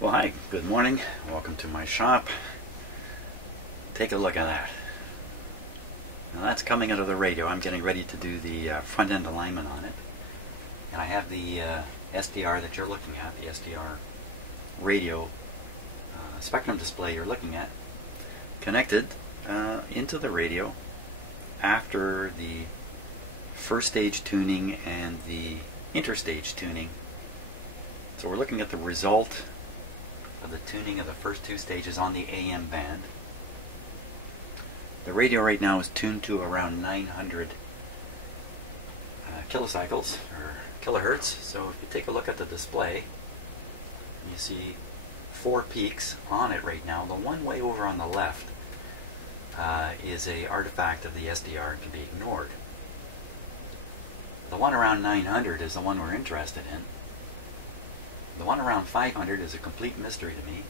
Well, hi, good morning. Welcome to my shop. Take a look at that. Now that's coming out of the radio. I'm getting ready to do the front end alignment on it. And I have the SDR that you're looking at, the SDR radio spectrum display you're looking at, connected into the radio after the first stage tuning and the interstage tuning. So we're looking at the result of the tuning of the first two stages on the AM band. The radio right now is tuned to around 900 kilocycles or kilohertz. So if you take a look at the display, you see 4 peaks on it right now. The one way over on the left is an artifact of the SDR and can be ignored. The one around 900 is the one we're interested in. The one around 500 is a complete mystery to me.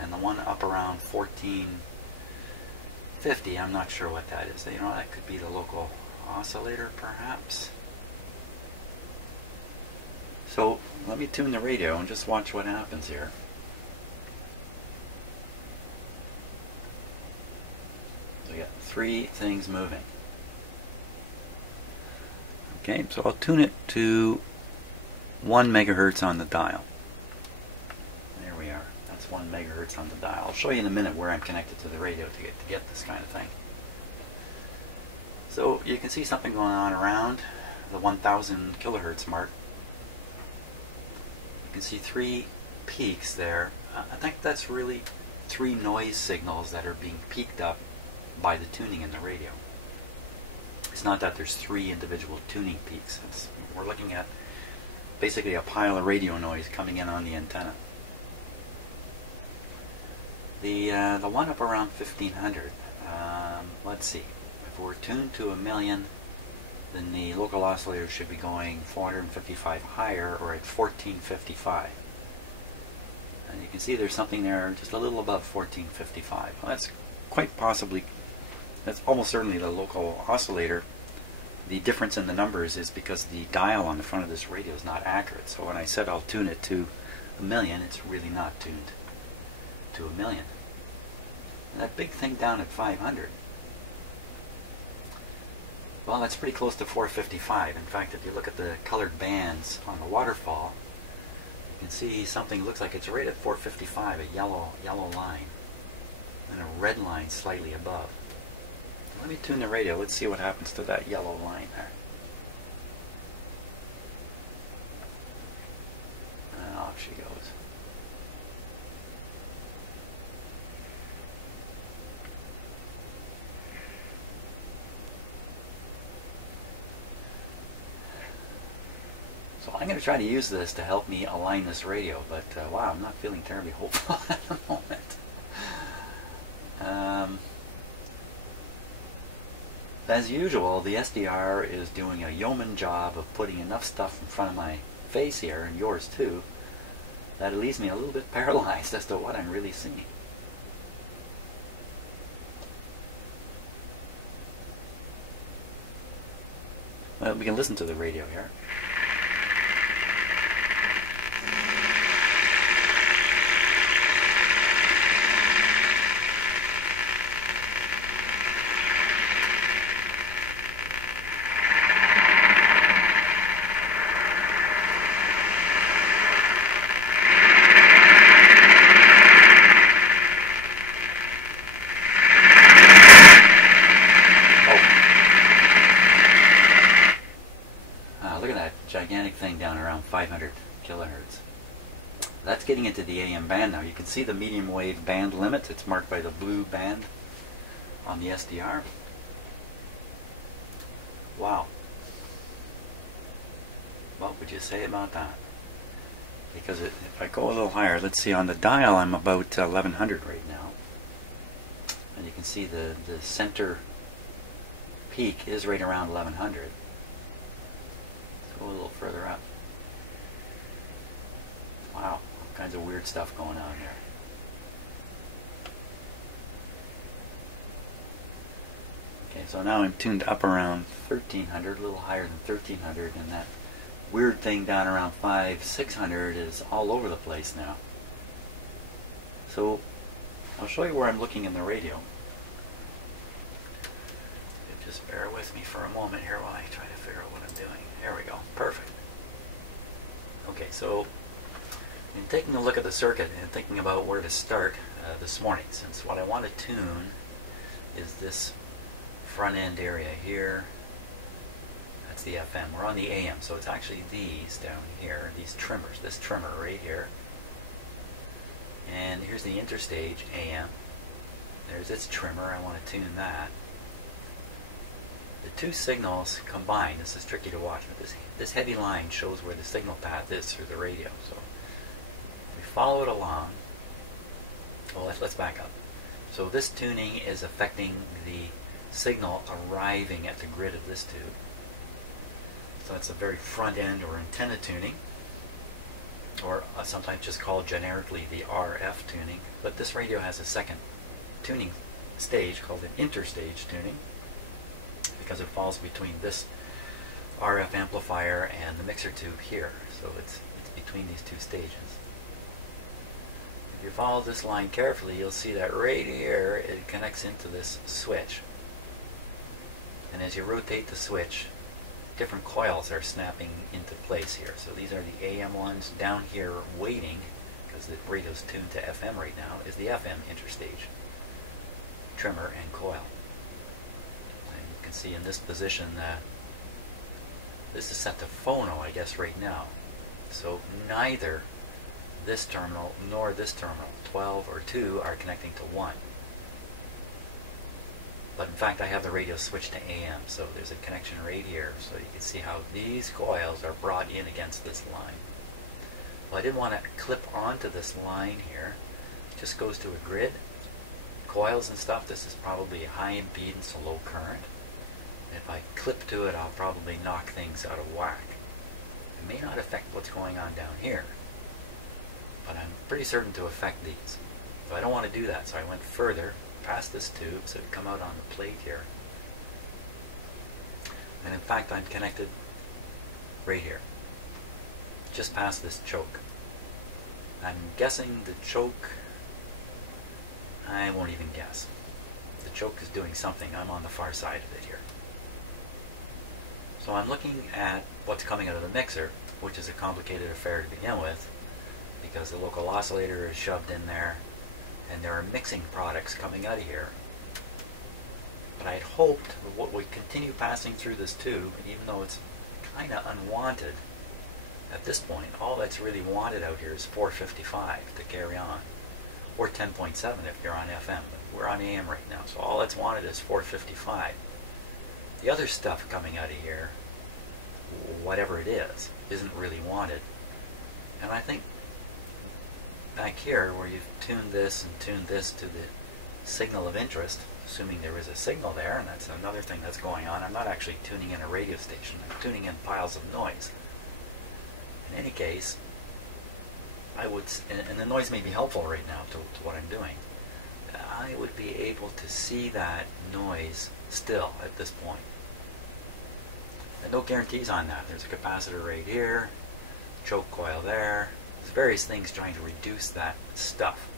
And the one up around 1450, I'm not sure what that is. You know, that could be the local oscillator perhaps. So let me tune the radio and just watch what happens here. So we got 3 things moving. Okay, so I'll tune it to 1 megahertz on the dial. There we are. That's 1 megahertz on the dial. I'll show you in a minute where I'm connected to the radio to get this kind of thing. So you can see something going on around the 1000 kilohertz mark. You can see 3 peaks there. I think that's really 3 noise signals that are being peaked up by the tuning in the radio. It's not that there's 3 individual tuning peaks. We're looking at basically a pile of radio noise coming in on the antenna. The one up around 1500, let's see, if we're tuned to 1,000,000, then the local oscillator should be going 455 higher, or at 1455. And you can see there's something there just a little above 1455. Well, that's quite possibly, that's almost certainly the local oscillator. The difference in the numbers is because the dial on the front of this radio is not accurate. So when I said I'll tune it to 1,000,000, it's really not tuned to 1,000,000. And that big thing down at 500, well, that's pretty close to 455. In fact, if you look at the colored bands on the waterfall, you can see something looks like it's right at 455, a yellow line, and a red line slightly above. Let me tune the radio. Let's see what happens to that yellow line there. And off she goes. So I'm going to try to use this to help me align this radio, but wow, I'm not feeling terribly hopeful at the moment. As usual, the SDR is doing a yeoman job of putting enough stuff in front of my face here, and yours too, that it leaves me a little bit paralyzed as to what I'm really seeing. Well, we can listen to the radio here. Look at that gigantic thing down around 500 kilohertz. That's getting into the AM band now. You can see the medium wave band limit. It's marked by the blue band on the SDR. Wow. What would you say about that? Because if I go a little higher, let's see, on the dial I'm about 1100 right now. And you can see the center peak is right around 1100. Go a little further up. Wow, all kinds of weird stuff going on there. Okay, so now I'm tuned up around 1300, a little higher than 1300, and that weird thing down around 600 is all over the place now. So I'll show you where I'm looking in the radio. Just bear with me for a moment here while I try to figure out what I'm doing. There we go. Perfect. Okay, so in taking a look at the circuit and thinking about where to start this morning, since what I want to tune is this front end area here. That's the FM. We're on the AM, so it's actually these down here, these trimmers, this trimmer right here. And here's the Interstage AM. There's its trimmer. I want to tune that. The two signals combined, this is tricky to watch, but this heavy line shows where the signal path is through the radio. So we follow it along. Well, let's back up. So this tuning is affecting the signal arriving at the grid of this tube. So that's the very front end or antenna tuning, or sometimes just called generically the RF tuning. But this radio has a second tuning stage called an interstage tuning, because it falls between this RF amplifier and the mixer tube here. So it's between these two stages. If you follow this line carefully, you'll see that right here it connects into this switch. And as you rotate the switch, different coils are snapping into place here. So these are the AM ones. Down here waiting, because the radio's tuned to FM right now, is the FM interstage trimmer and coil. And you can see in this position that this is set to phono, I guess, right now. So neither this terminal nor this terminal, 12 or 2, are connecting to 1. But in fact, I have the radio switched to AM, so there's a connection right here. So you can see how these coils are brought in against this line. Well, I didn't want to clip onto this line here. It just goes to a grid. Coils and stuff, this is probably high impedance, low current. And if I clip to it, I'll probably knock things out of whack. It may not affect what's going on down here, but I'm pretty certain to affect these. So I don't want to do that, so I went further past this tube, so it come out on the plate here. And in fact, I'm connected right here, just past this choke. I'm guessing the choke, I won't even guess. The choke is doing something. I'm on the far side of it here. So I'm looking at what's coming out of the mixer, which is a complicated affair to begin with, because the local oscillator is shoved in there, and there are mixing products coming out of here. But I had hoped that what would continue passing through this tube, even though it's kind of unwanted at this point, all that's really wanted out here is 455 to carry on, or 10.7 if you're on FM. But we're on AM right now, so all that's wanted is 455. The other stuff coming out of here, whatever it is, isn't really wanted. And I think back here, where you've tuned this and tuned this to the signal of interest, assuming there is a signal there, and that's another thing that's going on. I'm not actually tuning in a radio station. I'm tuning in piles of noise. In any case, I would, and the noise may be helpful right now to what I'm doing, I would be able to see that noise still at this point. And no guarantees on that. There's a capacitor right here, choke coil there. There's various things trying to reduce that stuff.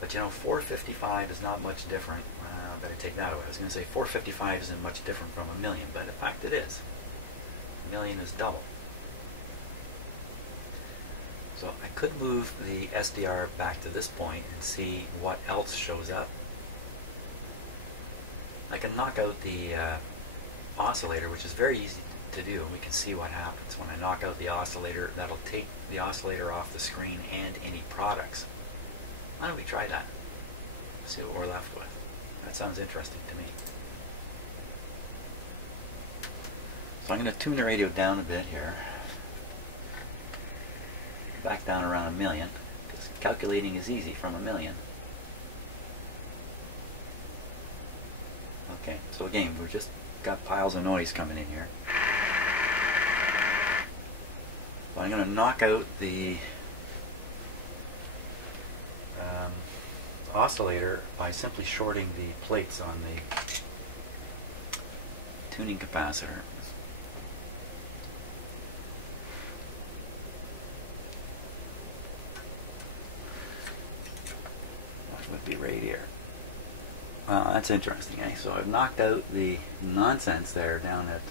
But you know, 455 is not much different. I better take that away. I was going to say 455 isn't much different from a million, but in fact it is. A million is double. So I could move the SDR back to this point and see what else shows up. I can knock out the oscillator, which is very easy to do, and we can see what happens. When I knock out the oscillator, that'll take the oscillator off the screen and any products. Why don't we try that? See what we're left with. That sounds interesting to me. So I'm going to tune the radio down a bit here. Back down around 1 million, because calculating is easy from 1 million. Okay, so again, we've just got piles of noise coming in here. So I'm going to knock out the oscillator by simply shorting the plates on the tuning capacitor. That's interesting, eh? So I've knocked out the nonsense there down at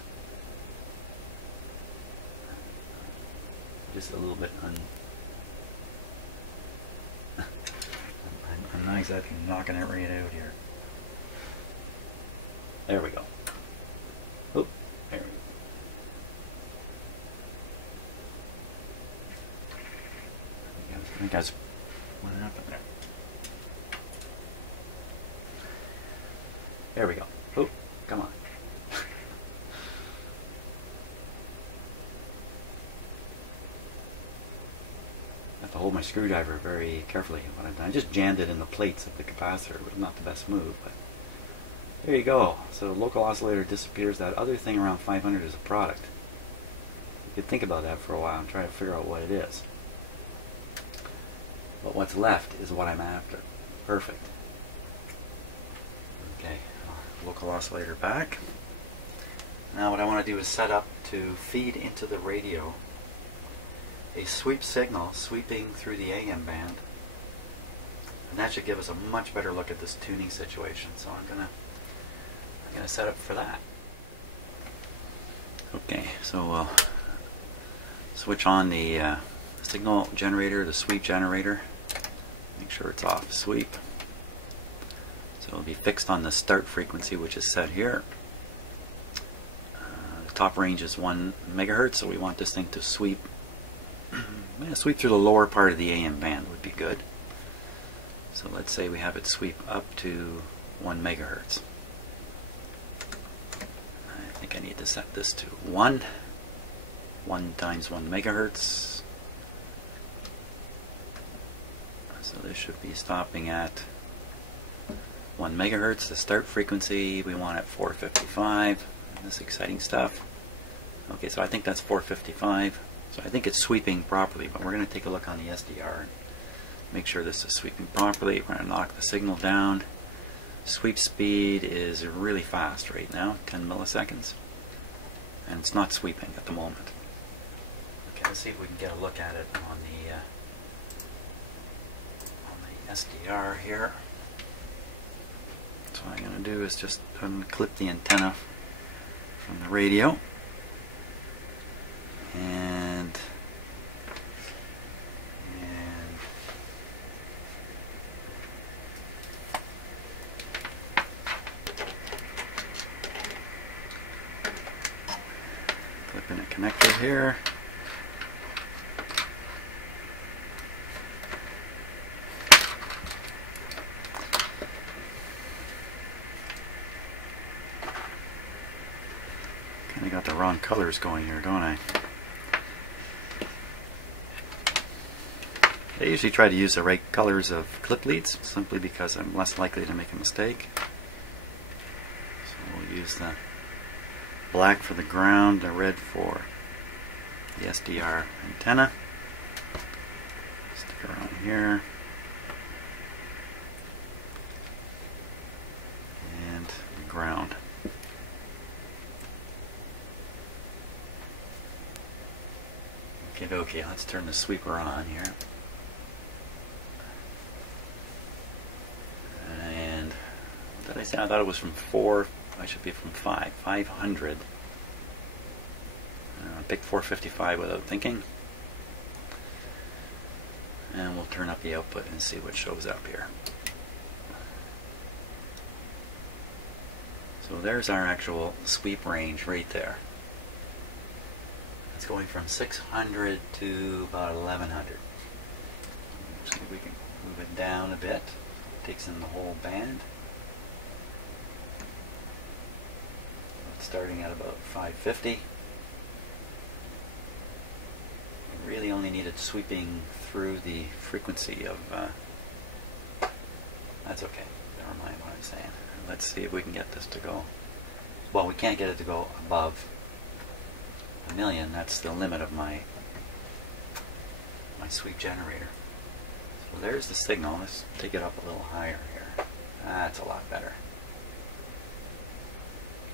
just a little bit I'm not exactly knocking it right out here. There we go. Oh, there we go. I think that's what happened there. There we go. Oh, come on. I have to hold my screwdriver very carefully when I'm done. I just jammed it in the plates of the capacitor. It was not the best move, but there you go. So local oscillator disappears. That other thing around 500 is a product. You could think about that for a while and try to figure out what it is. But what's left is what I'm after. Perfect. Okay, local oscillator back. Now what I want to do is set up to feed into the radio a sweep signal sweeping through the AM band. And that should give us a much better look at this tuning situation. So I'm gonna set up for that. Okay, so we'll switch on the signal generator, the sweep generator. Make sure it's off sweep. So it'll be fixed on the start frequency, which is set here. The top range is 1 megahertz, so we want this thing to sweep. Sweep through the lower part of the AM band would be good. So let's say we have it sweep up to 1 megahertz. I think I need to set this to 1. 1 times 1 megahertz. So this should be stopping at 1 megahertz. The start frequency we want at 455. This exciting stuff. Okay, so I think that's 455. So I think it's sweeping properly, but we're going to take a look on the SDR and make sure this is sweeping properly. We're going to knock the signal down. Sweep speed is really fast right now, 10 milliseconds. And it's not sweeping at the moment. Okay, let's see if we can get a look at it on the SDR here. So what I'm going to do is just unclip the antenna from the radio. And clip in a connector here. Kinda got the wrong colors going here, don't I? I usually try to use the right colors of clip leads simply because I'm less likely to make a mistake. So we'll use the black for the ground, the red for the SDR antenna. Stick around here. And the ground. Okay, let's turn the sweeper on here. Did I say? I thought it was from 4. I should be from 5. 500. I picked 455 without thinking. And we'll turn up the output and see what shows up here. So there's our actual sweep range right there. It's going from 600 to about 1100. See if we can move it down a bit. Takes in the whole band. Starting at about 550. We really only needed sweeping through the frequency of that's okay, never mind what I'm saying. Let's see if we can get this to go. Well, we can't get it to go above 1 million. That's the limit of my sweep generator. So there's the signal. Let's take it up a little higher here. That's a lot better.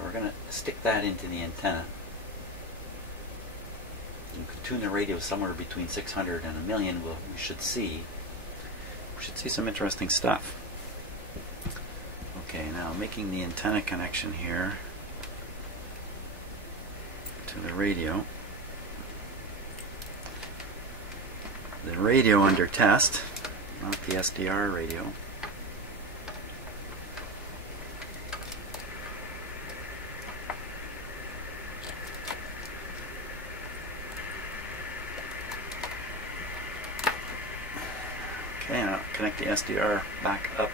We're going to stick that into the antenna. You can tune the radio somewhere between 600 and 1 million. We should see some interesting stuff. Okay, now making the antenna connection here to the radio. The radio under test, not the SDR radio. Okay, now connect the SDR back up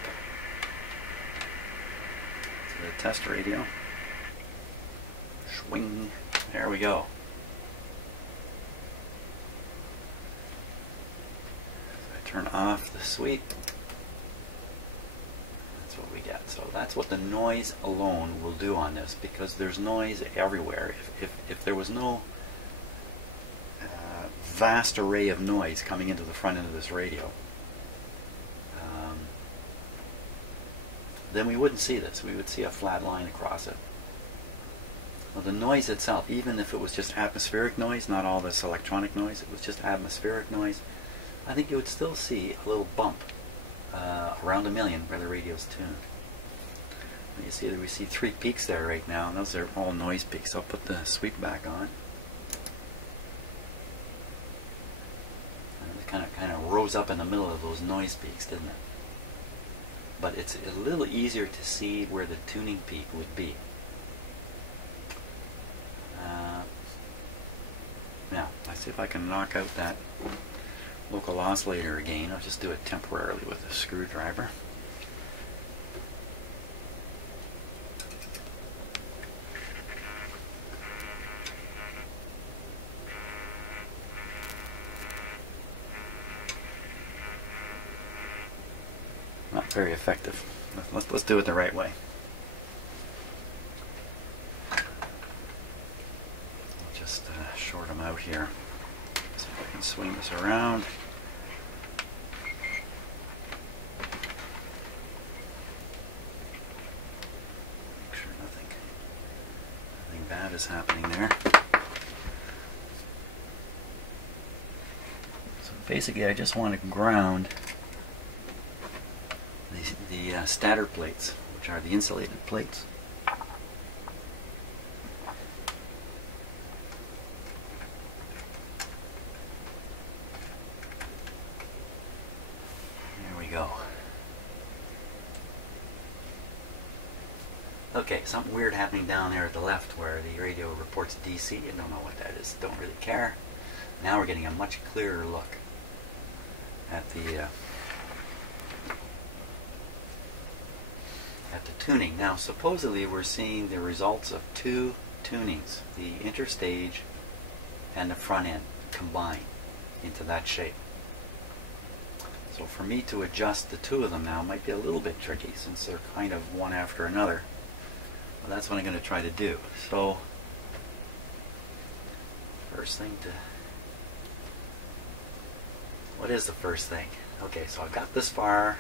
to the test radio. Swing. There we go. So I turn off the sweep. That's what we get. So that's what the noise alone will do on this, because there's noise everywhere. If there was no vast array of noise coming into the front end of this radio, then we wouldn't see this. We would see a flat line across it. Well, the noise itself, even if it was just atmospheric noise, not all this electronic noise, it was just atmospheric noise, I think you would still see a little bump around 1 million where the radio's tuned. You see that we see 3 peaks there right now, and those are all noise peaks. I'll put the sweep back on. And it kind of rose up in the middle of those noise peaks, didn't it? But it's a little easier to see where the tuning peak would be. Now, let's see if I can knock out that local oscillator again. I'll just do it temporarily with a screwdriver. Not very effective. Let's do it the right way. Just short them out here. See if I can swing this around. Make sure nothing bad is happening there. So basically, I just want to ground the stator plates, which are the insulated plates. There we go. Okay, something weird happening down there at the left where the radio reports DC. I don't know what that is. Don't really care. Now we're getting a much clearer look at the tuning. Now supposedly we're seeing the results of 2 tunings, the interstage and the front end combined into that shape. So for me to adjust the 2 of them now might be a little bit tricky since they're kind of one after another. Well, that's what I'm going to try to do. So first thing to... What is the first thing? Okay, so I've got this far.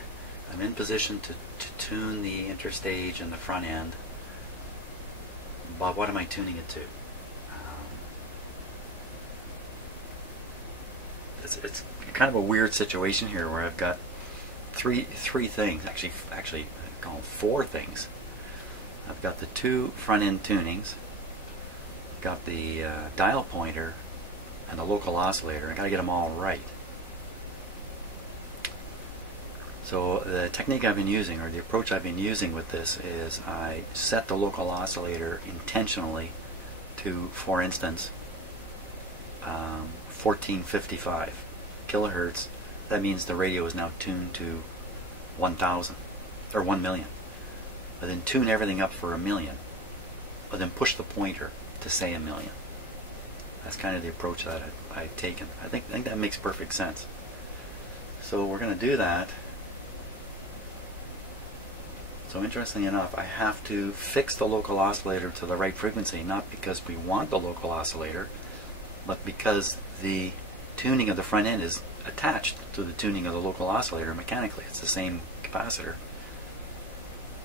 I'm in position to tune the interstage and the front end, but what am I tuning it to? It's kind of a weird situation here where I've got three things, actually I call them 4 things. I've got the 2 front end tunings, got the dial pointer and the local oscillator. I got to get them all right. So the technique I've been using, or the approach I've been using with this, is I set the local oscillator intentionally to, for instance, 1455 kilohertz. That means the radio is now tuned to 1000 or 1 million. But then tune everything up for 1 million, but then push the pointer to say 1 million. That's kind of the approach that I've taken. I think that makes perfect sense. So we're going to do that. So interestingly enough, I have to fix the local oscillator to the right frequency, not because we want the local oscillator, but because the tuning of the front end is attached to the tuning of the local oscillator mechanically. It's the same capacitor.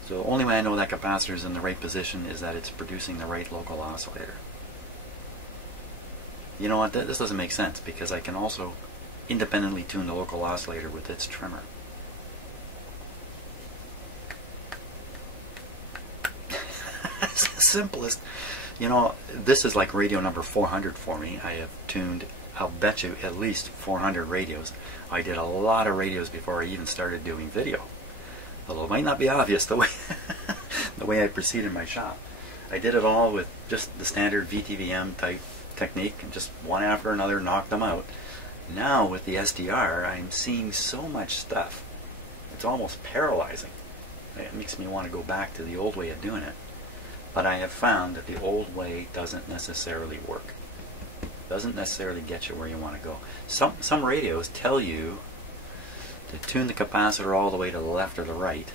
So the only way I know that capacitor is in the right position is that it's producing the right local oscillator. You know what, this doesn't make sense, because I can also independently tune the local oscillator with its trimmer. It's the simplest. You know, this is like radio number 400 for me. I have tuned, I'll bet you, at least 400 radios. I did a lot of radios before I even started doing video. Although it might not be obvious the way the way I proceed in my shop. I did it all with just the standard VTVM type technique, and just one after another knocked them out. Now with the SDR, I'm seeing so much stuff. It's almost paralyzing. It makes me want to go back to the old way of doing it. But I have found that the old way doesn't necessarily work. Doesn't necessarily get you where you want to go. Some radios tell you to tune the capacitor all the way to the left or the right,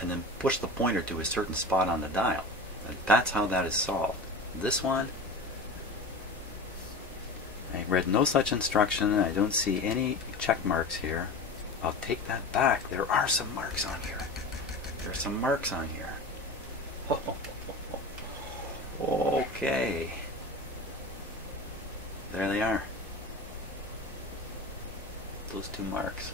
and then push the pointer to a certain spot on the dial. And that's how that is solved. This one, I read no such instruction, and I don't see any check marks here. I'll take that back. There are some marks on here. There are some marks on here. Okay. There they are. Those two marks.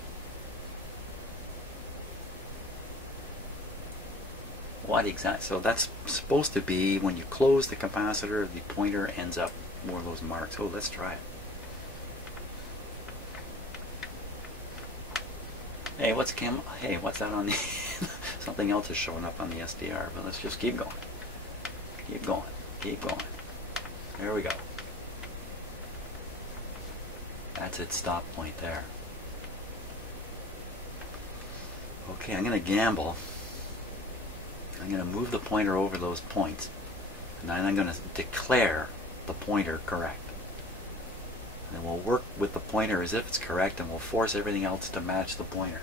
What exactly? So that's supposed to be when you close the capacitor, the pointer ends up more of those marks. Oh, let's try it. Hey, what's that on the something else is showing up on the SDR, but let's just keep going. Keep going. Keep going. There we go. That's its stop point there. Okay, I'm going to gamble. I'm going to move the pointer over those points, and then I'm going to declare the pointer correct. And we'll work with the pointer as if it's correct, and we'll force everything else to match the pointer.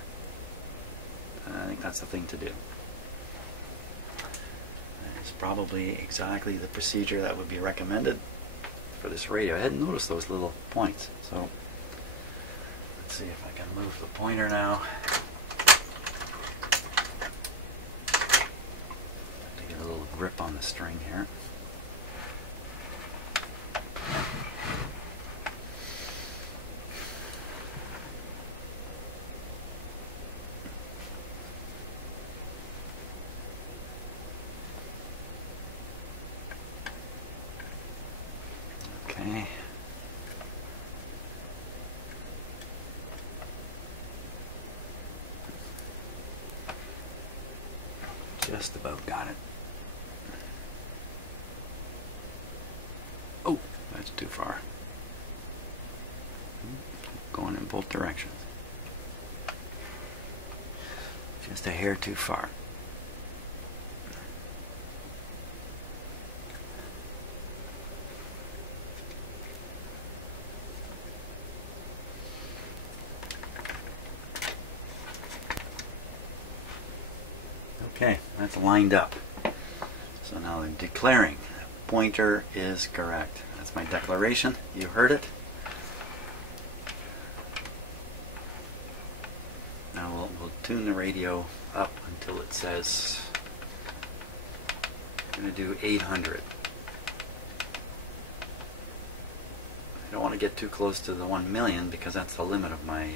And I think that's the thing to do. It's probably exactly the procedure that would be recommended for this radio. I hadn't noticed those little points, so let's see if I can move the pointer now. To get a little grip on the string here. Okay. Just about got it. Oh, that's too far. Going in both directions. Just a hair too far. Okay, that's lined up. So now I'm declaring the pointer is correct. That's my declaration. You heard it. Now we'll tune the radio up until it says I'm going to do 800. I don't want to get too close to the 1 million because that's the limit of my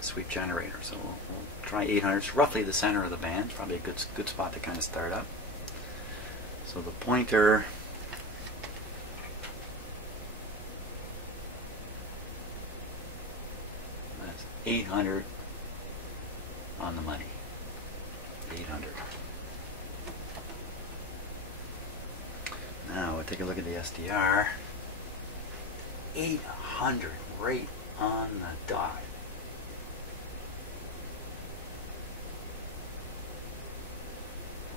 sweep generator. So we'll try 800. It's roughly the center of the band. It's probably a good spot to kind of start up. So the pointer that's 800 on the money. 800. Now we'll take a look at the SDR. 800 right on the dot.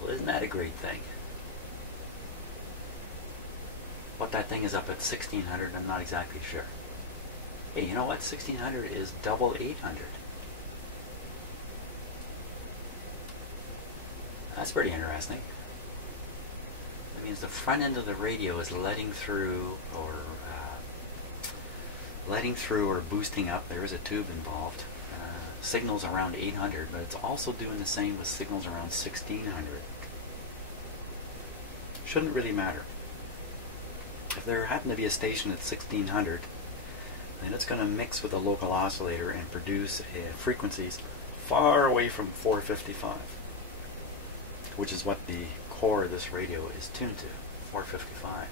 Well, isn't that a great thing? What that thing is up at 1600, I'm not exactly sure. Hey, you know what? 1600 is double 800. That's pretty interesting. That means the front end of the radio is letting through or boosting up. There is a tube involved. Signals around 800, but it's also doing the same with signals around 1600. Shouldn't really matter. If there happened to be a station at 1600, then it's going to mix with a local oscillator and produce frequencies far away from 455, which is what the core this radio is tuned to, 455.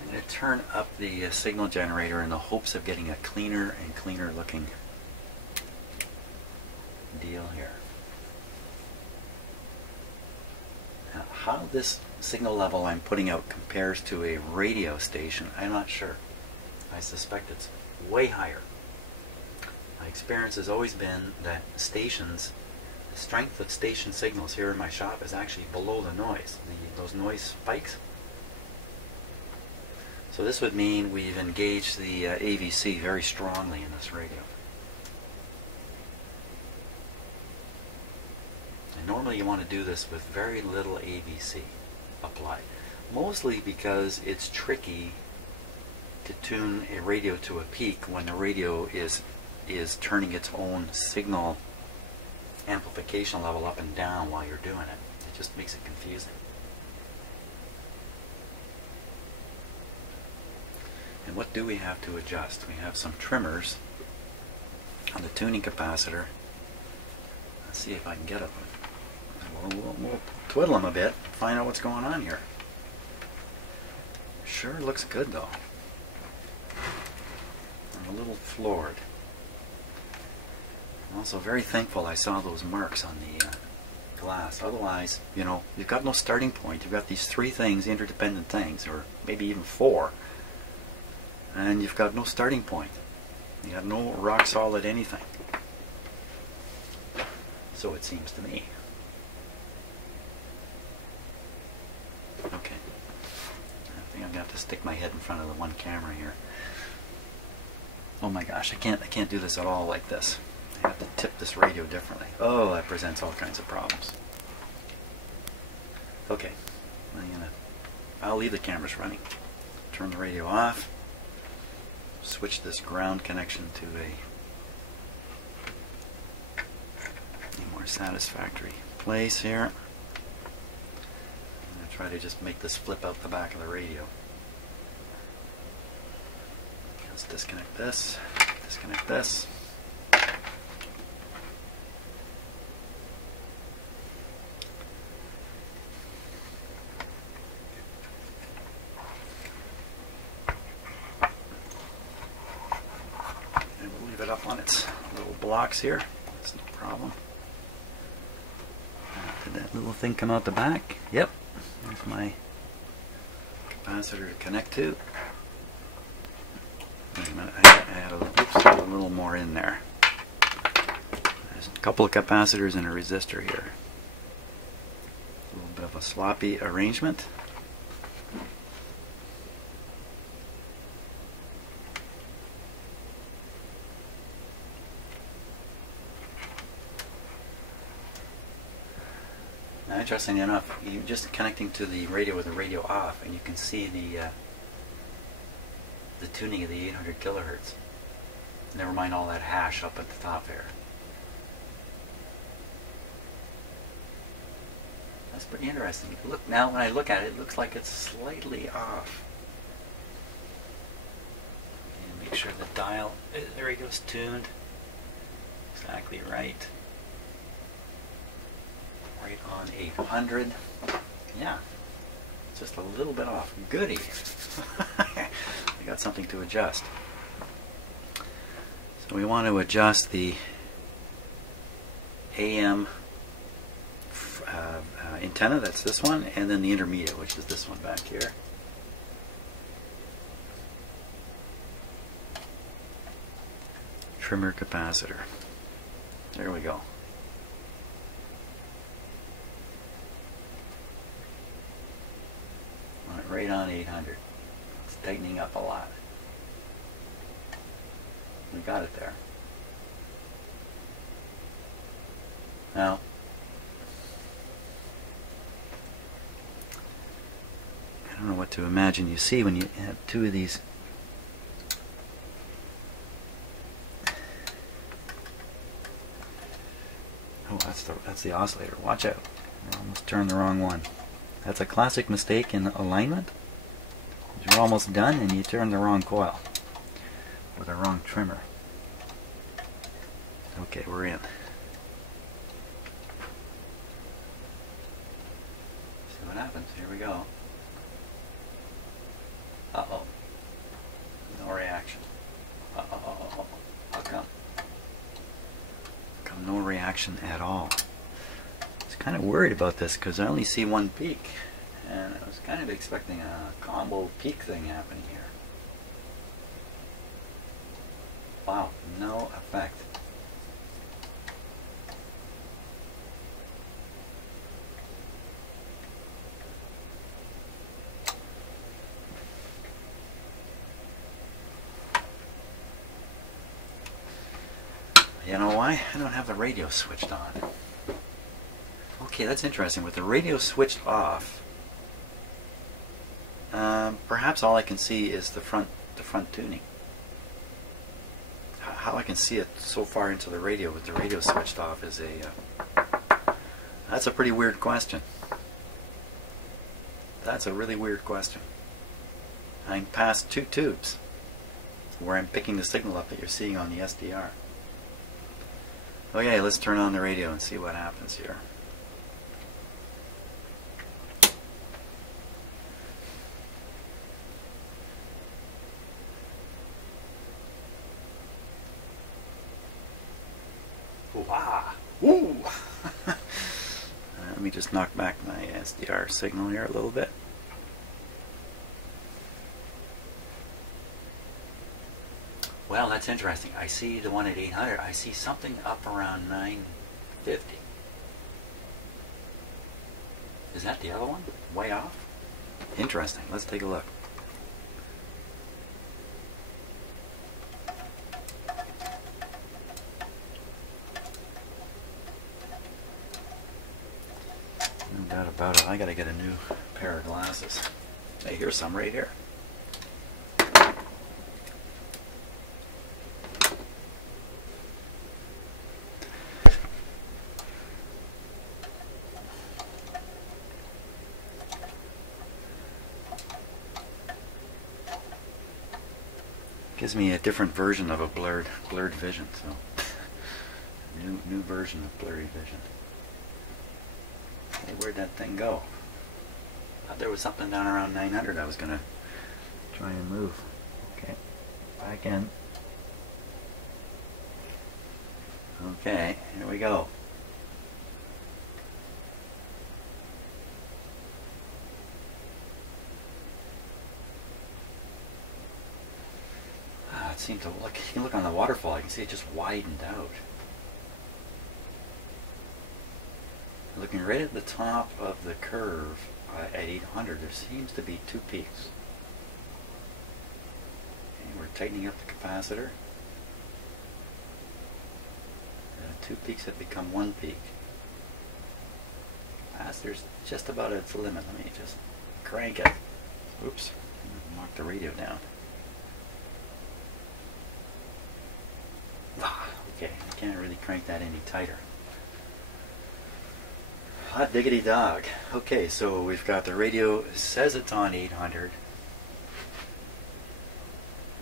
I'm going to turn up the signal generator in the hopes of getting a cleaner and cleaner looking deal here. Now, how this signal level I'm putting out compares to a radio station, I'm not sure. I suspect it's way higher. My experience has always been that stations, the strength of station signals here in my shop is actually below the noise, those noise spikes. So this would mean we've engaged the AVC very strongly in this radio. And normally you want to do this with very little AVC applied, mostly because it's tricky to tune a radio to a peak when the radio is turning its own signal amplification level up and down while you're doing it. It just makes it confusing. And what do we have to adjust? We have some trimmers on the tuning capacitor. Let's see if I can get it. We'll twiddle them a bit, find out what's going on here. Sure looks good though. I'm a little floored. I'm also very thankful I saw those marks on the glass. Otherwise, you know, you've got no starting point. You've got these three things, interdependent things, or maybe even four, and you've got no starting point. You got no rock solid anything. So it seems to me. Okay. I think I've got to stick my head in front of the one camera here. Oh my gosh, I can't do this at all like this. I have to tip this radio differently. Oh, that presents all kinds of problems. Okay, I'll leave the cameras running. Turn the radio off. Switch this ground connection to a more satisfactory place here. I'm going to try to just make this flip out the back of the radio. Let's disconnect this. Disconnect this. Up on its little blocks here. That's no problem. Did that little thing come out the back? Yep. There's my capacitor to connect to. Wait a minute. I had a little more in there. There's a couple of capacitors and a resistor here. A little bit of a sloppy arrangement. Now, interestingly enough, you're just connecting to the radio with the radio off, and you can see the tuning of the 800 kilohertz. Never mind all that hash up at the top there. That's pretty interesting. Look, now when I look at it, it looks like it's slightly off. And make sure the dial, the radio's tuned exactly right. Right on 800. Yeah, just a little bit off. Goody. I got something to adjust. So we want to adjust the AM antenna, that's this one, and then the intermediate, which is this one back here. Trimmer capacitor. There we go. Right on 800. It's tightening up a lot. We got it there. Now, I don't know what to imagine you see when you have two of these. Oh, that's the oscillator. Watch out. I almost turned the wrong one. That's a classic mistake in alignment. You're almost done and you turn the wrong coil or the wrong trimmer. Okay, we're in. what happens. Here we go. Uh-oh. No reaction. Uh-oh. How come? No reaction at all. I was kind of worried about this because I only see one peak, and I was kind of expecting a combo peak thing happening here. Wow, no effect. You know why? I don't have the radio switched on. Okay, that's interesting. With the radio switched off, perhaps all I can see is the front tuning. How I can see it so far into the radio with the radio switched off is that's a pretty weird question. That's a really weird question. I'm past 2 tubes where I'm picking the signal up that you're seeing on the SDR. Okay, let's turn on the radio and see what happens here. Wow! Woo! Let me just knock back my SDR signal here a little bit. Well, that's interesting. I see the one at 800. I see something up around 950. Is that the other one? Way off? Interesting. Let's take a look. No doubt about it. I gotta get a new pair of glasses. Hey, here's some right here. Gives me a different version of a blurred vision, so new version of blurry vision. Hey, where'd that thing go? Thought there was something down around 900 I was gonna try and move. Okay, back in. Okay, here we go. Seem to look. You can look on the waterfall. I can see it just widened out. Looking right at the top of the curve at 800, there seems to be 2 peaks. Okay, we're tightening up the capacitor. 2 peaks have become 1 peak. Capacitor's just about at its limit. Let me just crank it. Oops, knock the radio down. Okay, I can't really crank that any tighter. Hot diggity dog. Okay, so we've got the radio, it says it's on 800.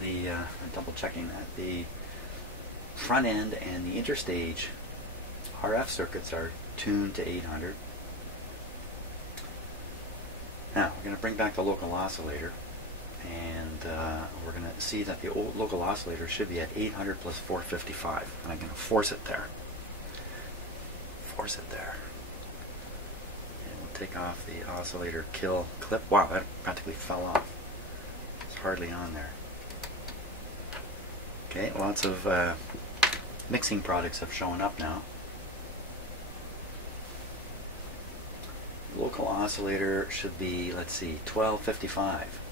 I'm double checking that. The front end and the interstage RF circuits are tuned to 800. Now, we're going to bring back the local oscillator. And we're going to see that the old local oscillator should be at 800 plus 455. And I'm going to force it there. Force it there. And we'll take off the oscillator kill clip. Wow, that practically fell off. It's hardly on there. Okay, lots of mixing products have shown up now. Local oscillator should be, let's see, 1255.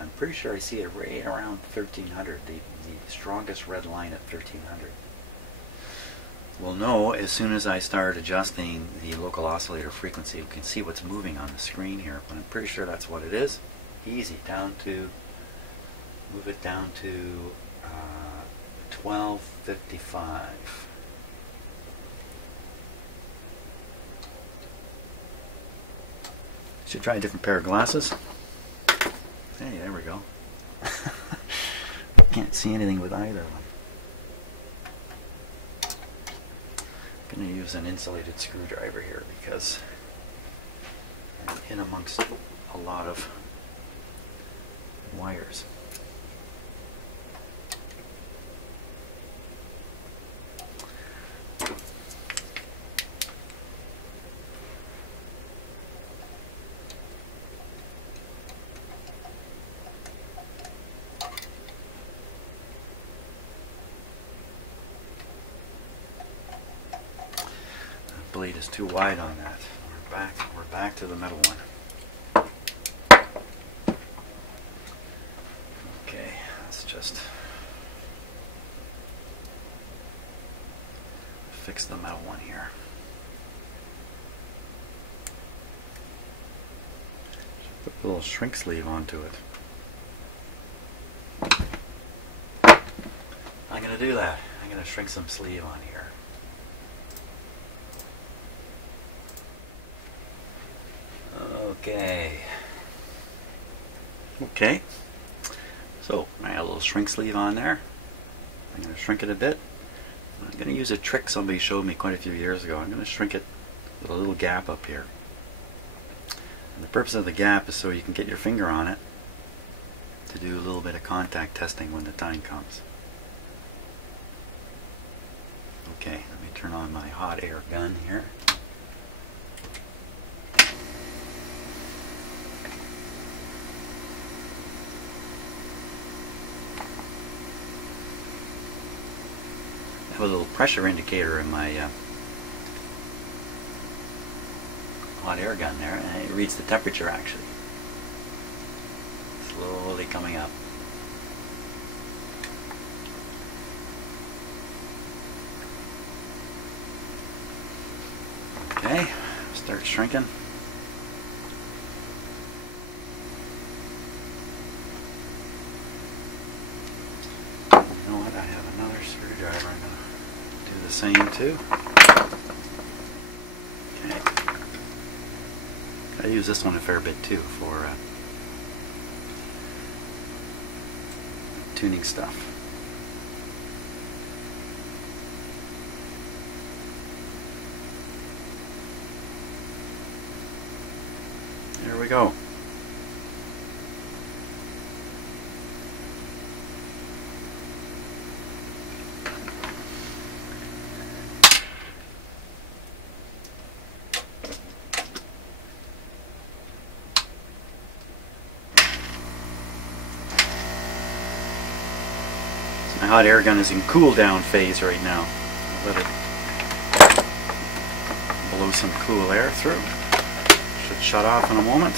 I'm pretty sure I see it right around 1300, the strongest red line at 1300. We'll know as soon as I start adjusting the local oscillator frequency. We can see what's moving on the screen here, but I'm pretty sure that's what it is. Easy, move it down to 1255. Should try a different pair of glasses. Hey, there we go. Can't see anything with either one. I'm going to use an insulated screwdriver here because in amongst a lot of wires. Blade is too wide on that. We're back to the metal one. Okay, let's just fix the metal one here. Put a little shrink sleeve onto it. I'm going to do that. I'm going to shrink some sleeve on here. Okay, so I got a little shrink sleeve on there. I'm going to shrink it a bit. I'm going to use a trick somebody showed me quite a few years ago. I'm going to shrink it with a little gap up here. And the purpose of the gap is so you can get your finger on it to do a little bit of contact testing when the time comes. Okay, let me turn on my hot air gun here. I have a little pressure indicator in my hot air gun there, and it reads the temperature actually. Slowly coming up. Okay, start shrinking. You know what? I have another screwdriver. I'm going to do the same too. Okay. I use this one a fair bit too for tuning stuff. There we go. My hot air gun is in cool down phase right now. I'll let it blow some cool air through. Should shut off in a moment.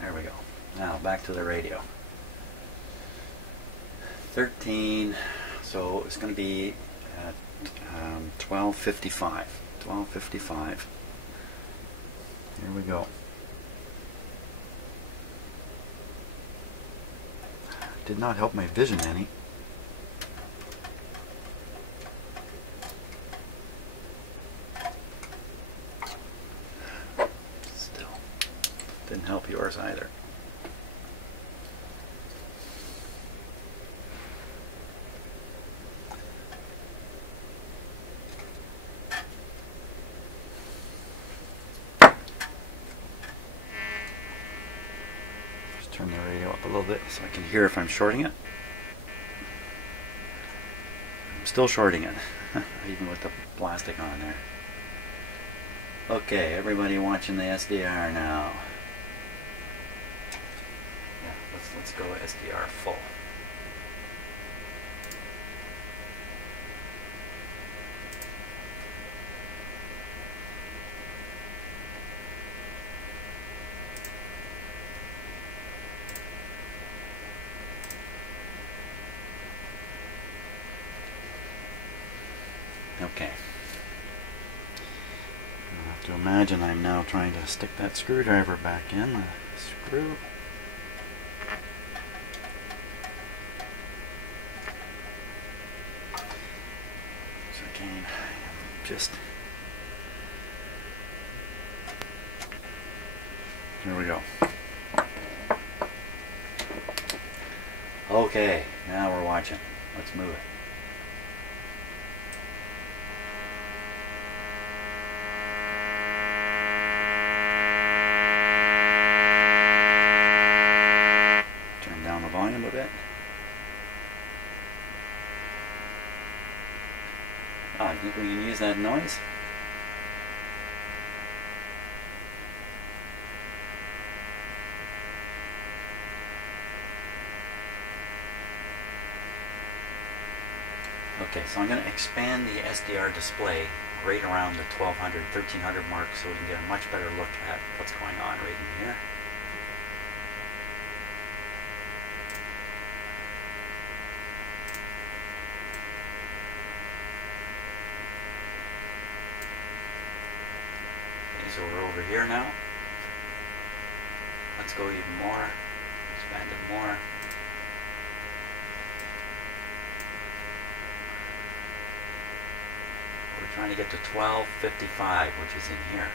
There we go. Now back to the radio. 13, so it's going to be at 12:55. 12:55. Here we go. Did not help my vision any. Still, didn't help yours either. Turn the radio up a little bit so I can hear if I'm shorting it. I'm still shorting it, even with the plastic on there. Okay, everybody watching the SDR now. Yeah, let's go SDR full. Okay. I have to imagine I'm now trying to stick that screwdriver back in. The screw. So again, I'm just Here we go. Okay, now we're watching. Let's move it. Turn down the volume a bit. Oh, I think we can use that noise. Okay, so I'm going to expand the SDR display right around the 1200, 1300 mark so we can get a much better look at what's going on right in here. Okay, so we're over here now. Let's go even more, expand it more. We're trying to get to 1255, which is in here.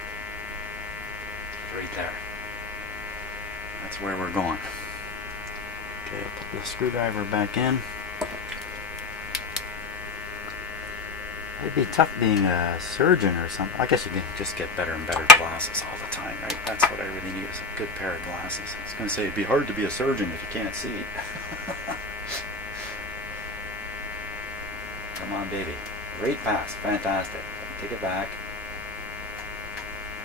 It's right there. That's where we're going. Okay, I'll put the screwdriver back in. It'd be tough being a surgeon or something. I guess you can just get better and better glasses all the time, right? That's what I really need, is a good pair of glasses. I was going to say, it'd be hard to be a surgeon if you can't see. Come on, baby. Great pass. Fantastic. Take it back.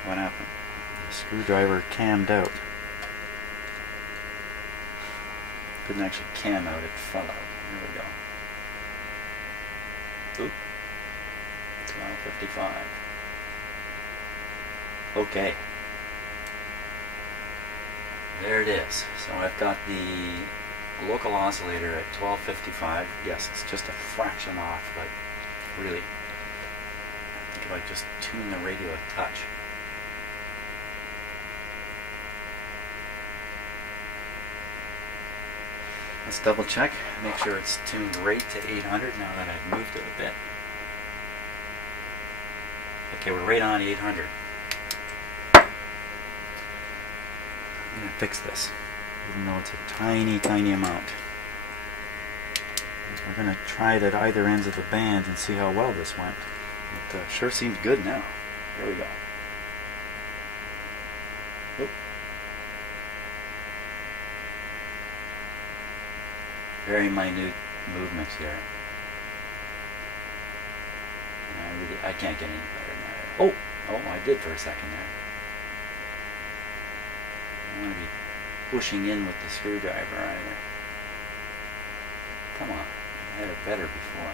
What happened? The screwdriver cammed out. Couldn't actually cam out, it fell out. Here we go. Oop. 1255. Okay. There it is. So I've got the local oscillator at 1255. Yes, it's just a fraction off, but really, I think if I just tune the radio a touch. Let's double check, make sure it's tuned right to 800 now that I've moved it a bit. Okay, we're right on 800. I'm going to fix this, even though it's a tiny, tiny amount. We're going to try it at either ends of the band and see how well this went. It sure seems good now. Here we go. Oop. Very minute movements here. I can't get any better than that. Oh, I did for a second there. I don't want to be pushing in with the screwdriver either. Come on. I had it better before.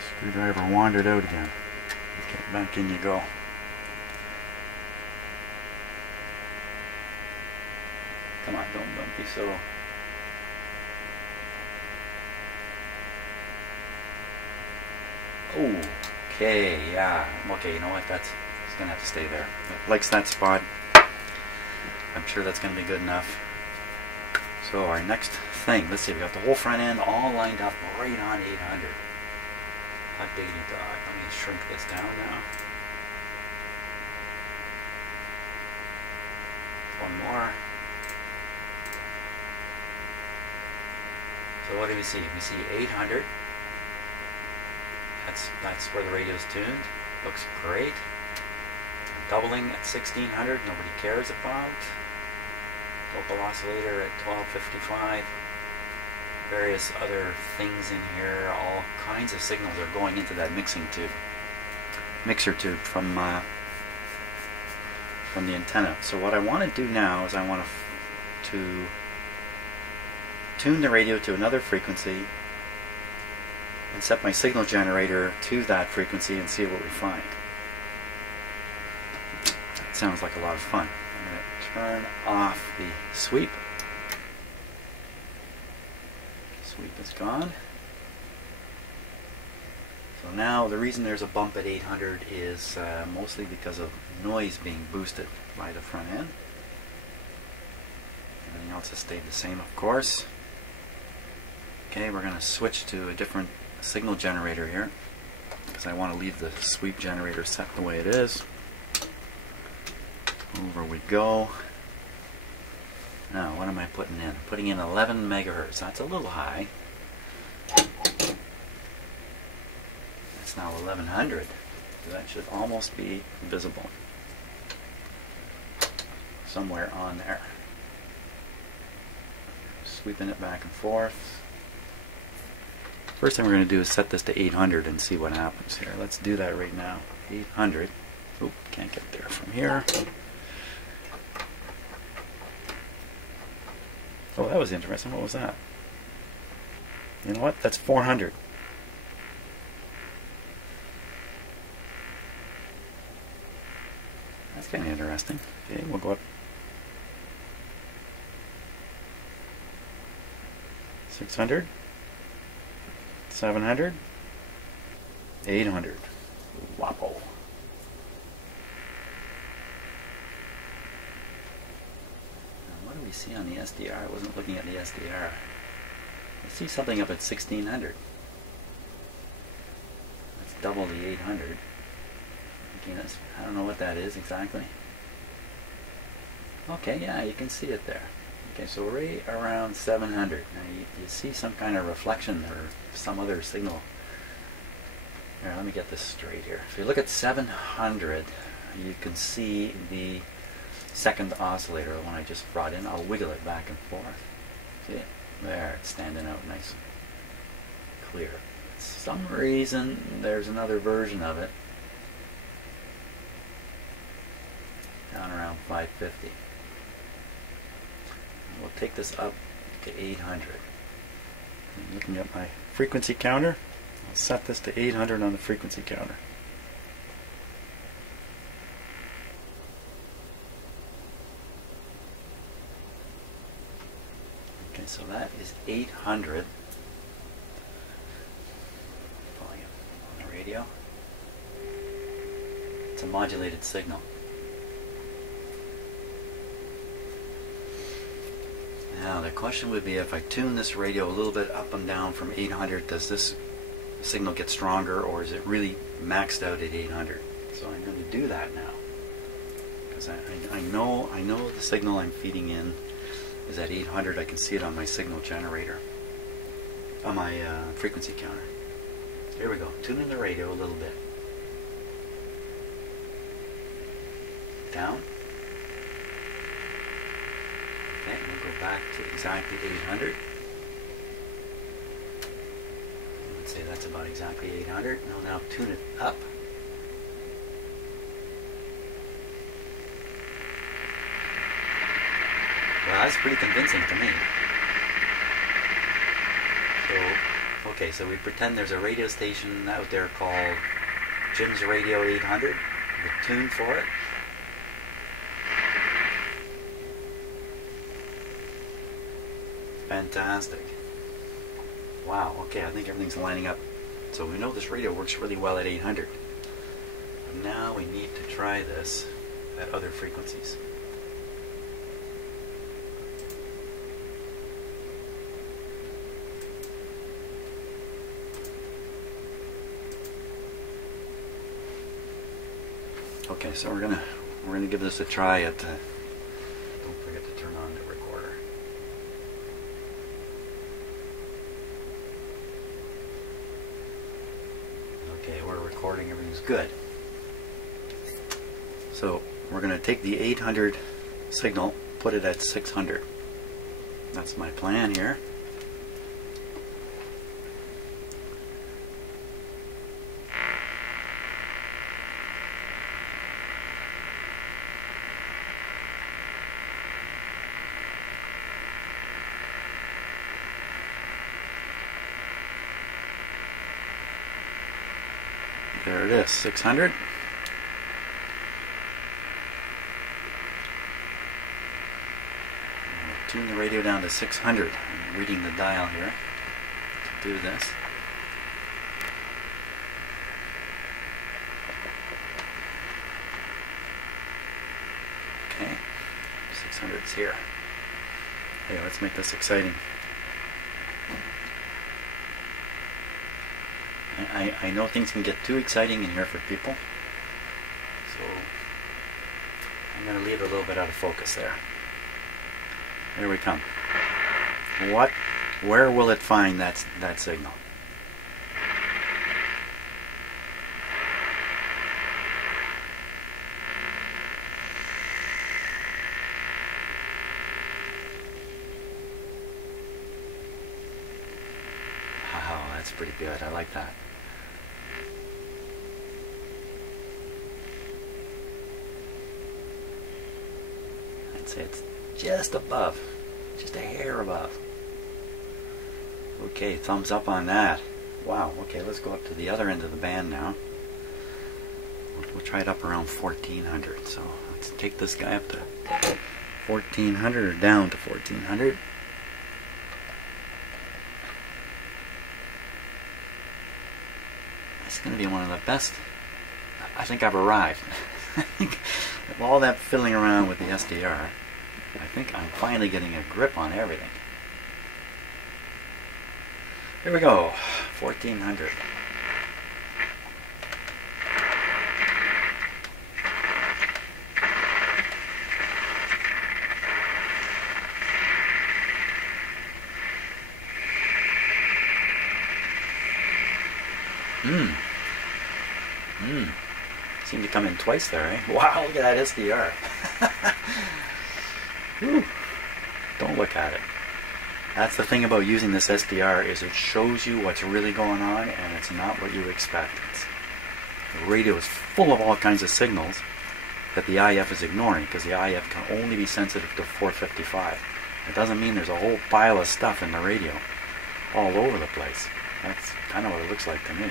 Screwdriver wandered out again. Okay, back in you go. Come on, don't be so... Okay, yeah. Okay, you know what? It's going to have to stay there. It likes that spot. I'm sure that's going to be good enough. So our next thing, let's see, we got the whole front end all lined up right on 800. Hot diggity dog. Let me shrink this down now. One more. So what do we see? We see 800. That's where the radio's tuned. Looks great. Doubling at 1600, nobody cares about. Local oscillator at 1255. Various other things in here. All kinds of signals are going into that mixer tube from the antenna. So what I want to do now is I want to tune the radio to another frequency and set my signal generator to that frequency and see what we find. That sounds like a lot of fun. I'm going to turn off the sweep. Sweep is gone. So now the reason there's a bump at 800 is mostly because of noise being boosted by the front end. Everything else has stayed the same, of course. Okay, we're going to switch to a different signal generator here, because I want to leave the sweep generator set the way it is. Over we go. Now, what am I putting in? Putting in 11 megahertz. That's a little high. That's now 1100. So that should almost be visible. Somewhere on there. Sweeping it back and forth. First thing we're going to do is set this to 800 and see what happens here. Let's do that right now. 800. Oop, can't get there from here. Oh, that was interesting. What was that? You know what? That's 400. That's kind of interesting. Okay, we'll go up 600, 700, 800. Wappo. What do we see on the SDR? I wasn't looking at the SDR. I see something up at 1600. That's double the 800. Okay, I don't know what that is exactly. Okay, yeah, you can see it there. Okay, so right around 700. Now you see some kind of reflection or some other signal. Here, let me get this straight here. If you look at 700, you can see the second oscillator, the one I just brought in. I'll wiggle it back and forth. See it? There, it's standing out nice and clear. For some reason, there's another version of it down around 550. We'll take this up to 800. I'm looking at my frequency counter. I'll set this to 800 on the frequency counter. Okay, so that is 800 volume on the radio. It's a modulated signal. Now the question would be, if I tune this radio a little bit up and down from 800, does this signal get stronger, or is it really maxed out at 800? So I'm going to do that now, because I know the signal I'm feeding in is at 800. I can see it on my signal generator, on my frequency counter. Here we go, tuning the radio a little bit. Down. Okay, we'll go back to exactly 800. Let's say that's about exactly 800. I'll now tune it up. Well, that's pretty convincing to me. So, okay, so we pretend there's a radio station out there called Jim's Radio 800. The tune for it. Fantastic. Wow, okay, I think everything's lining up. So we know this radio works really well at 800. And now we need to try this at other frequencies. Okay, so we're gonna give this a try at don't forget to turn on the recorder. Okay, we're recording, everything's good. So we're going to take the 800 signal, put it at 600. That's my plan here. There it is, 600. Tune the radio down to 600. I'm reading the dial here to do this. Okay, 600 is here. Hey, let's make this exciting. I know things can get too exciting in here for people, so I'm going to leave it a little bit out of focus there. Here we come. Where will it find that signal? Wow, that's pretty good. I like that. I'd say it's just above, just a hair above. Okay, thumbs up on that. Wow, okay, let's go up to the other end of the band now. We'll try it up around 1400. So let's take this guy up to 1400 or down to 1400. It's going to be one of the best. I think I've arrived. I think all that fiddling around with the SDR, I think I'm finally getting a grip on everything. Here we go, 1400. Seemed to come in twice there, eh? Wow, look at that SDR. Whew. Don't look at it. That's the thing about using this SDR, is it shows you what's really going on, and it's not what you expect. The radio is full of all kinds of signals that the IF is ignoring, because the IF can only be sensitive to 455. It doesn't mean there's a whole pile of stuff in the radio all over the place. That's kind of what it looks like to me.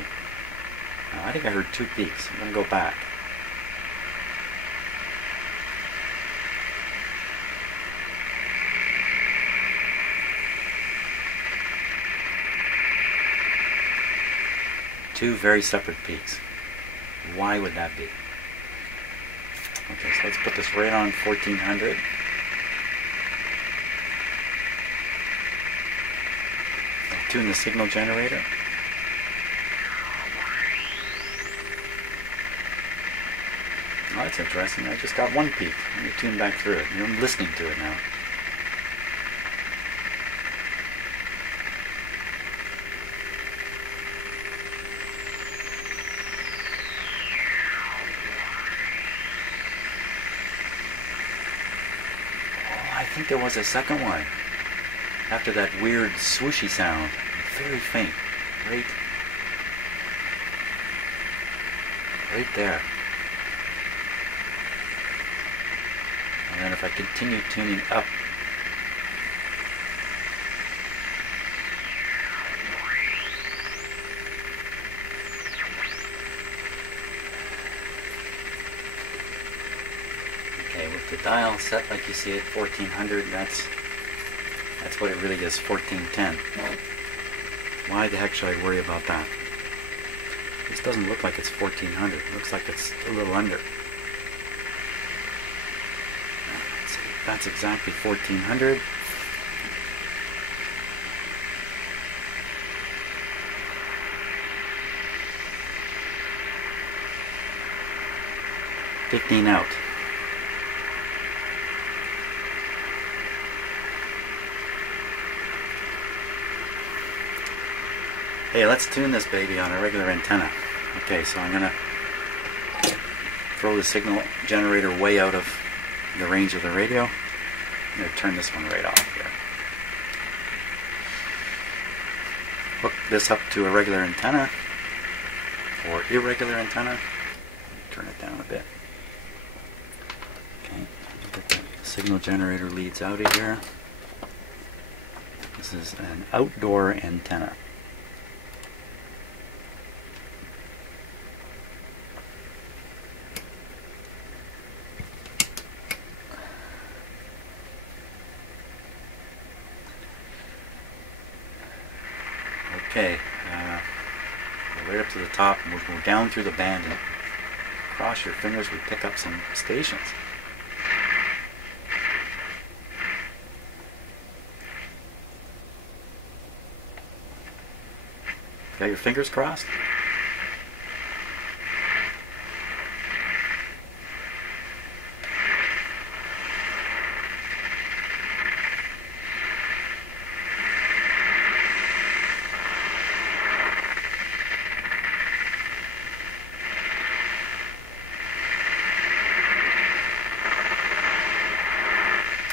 Now, I think I heard two peaks. I'm going to go back. Two very separate peaks. Why would that be? Okay, so let's put this right on 1400. I'll tune the signal generator. Oh, that's interesting. I just got one peak. Let me tune back through it. I'm listening to it now. I think there was a second one after that weird swooshy sound. Very faint. Right there. And then if I continue tuning up, okay, with the dial set like you see it, 1400, that's what it really is, 1410. Why the heck should I worry about that? This doesn't look like it's 1400. It looks like it's a little under. That's exactly 1400. $15 out. Hey, let's tune this baby on a regular antenna. Okay, so I'm gonna throw the signal generator way out of the range of the radio. I'm going to turn this one right off here. Hook this up to a regular antenna or irregular antenna. Turn it down a bit. Okay, get the signal generator leads out of here. This is an outdoor antenna. Okay, right up to the top, and we'll go down through the band, and cross your fingers, we pick up some stations. Got your fingers crossed?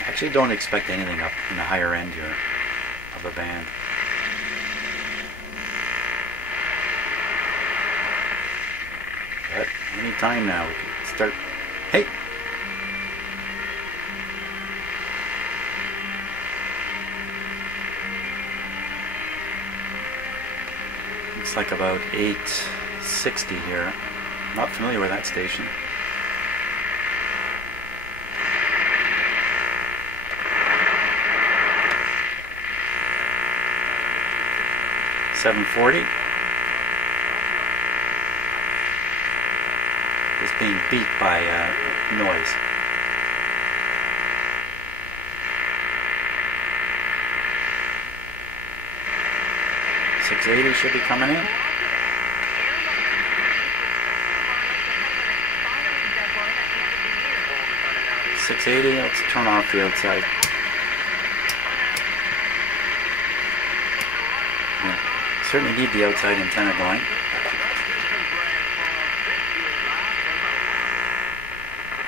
Actually, don't expect anything up in the higher end here of the band. But any time now, we can start. Hey! Looks like about 860 here. Not familiar with that station. $740 is being beat by noise. $680 should be coming in. $680. Let's turn off the outside. Yeah. Certainly need the outside antenna going.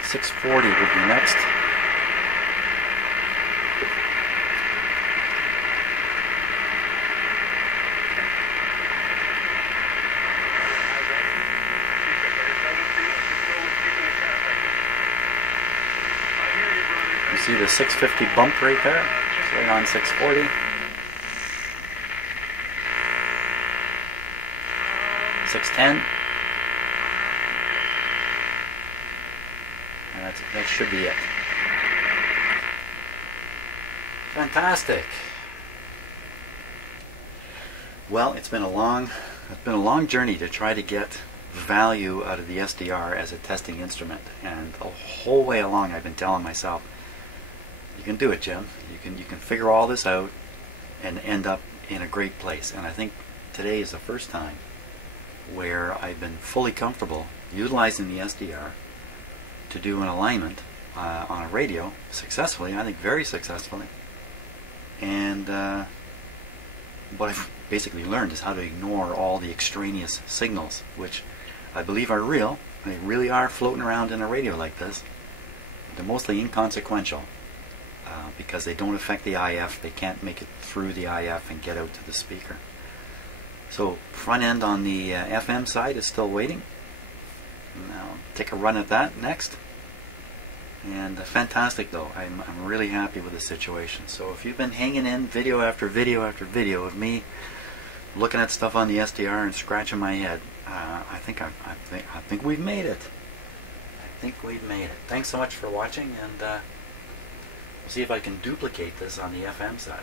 $640 would be next. You see the 650 bump right there? It's right on 640. 610. And that should be it. Fantastic. Well, it's been a long journey to try to get value out of the SDR as a testing instrument, and the whole way along I've been telling myself, you can do it, Jim. You can figure all this out and end up in a great place. And I think today is the first time where I've been fully comfortable utilizing the SDR to do an alignment on a radio successfully, I think very successfully. And what I've basically learned is how to ignore all the extraneous signals, which I believe are real. They really are floating around in a radio like this. They're mostly inconsequential because they don't affect the IF. They can't make it through the IF and get out to the speaker. So front end on the FM side is still waiting. Now take a run at that next. And fantastic though. I'm really happy with the situation. So if you've been hanging in video after video after video of me looking at stuff on the SDR and scratching my head, I think we've made it. I think we've made it. Thanks so much for watching, and we'll see if I can duplicate this on the FM side.